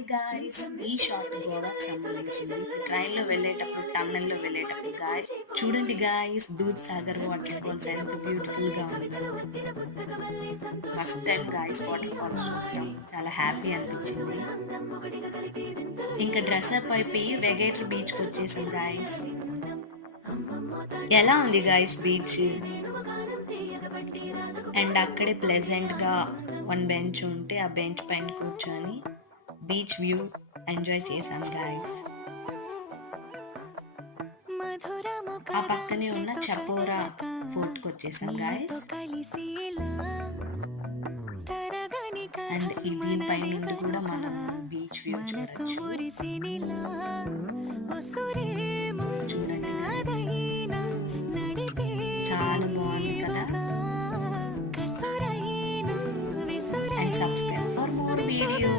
Guys ఈ short గోవాకి సంబంధించింది. ట్రైన్లో వెళ్ళేటప్పుడు టన్నెల్లో వెళ్ళేటప్పుడు గాయస్ చూడండి guys Dudh Sagar waterfalls ఎంత బ్యూటిఫుల్ గా ఉందో. First time guys waterfalls చూడటం చాలా హ్యాపీ అనిపించింది. ఇంకా డ్రెస్అప్ అయిపోయి వెగేటర్ బీచ్కి వచ్చేసాం గాయస్. ఎలా ఉంది గాయస్ బీచ్? అండ్ అక్కడే ప్లెజెంట్గా వన్ బెంచ్ ఉంటే ఆ బెంచ్ పైన కూర్చొని బీచ్ వ్యూ ఎంజాయ్ చేశాం గాయస్. ఆ పక్కనే ఉన్న చపోరా ఫోర్ట్కి వచ్చేసాం గాయస్. అండ్ దీనిపై నుండి కూడా మనం బీచ్ వ్యూ చూడొచ్చు. చూడండి చాలా బాగుంది కదా. And subscribe for more video.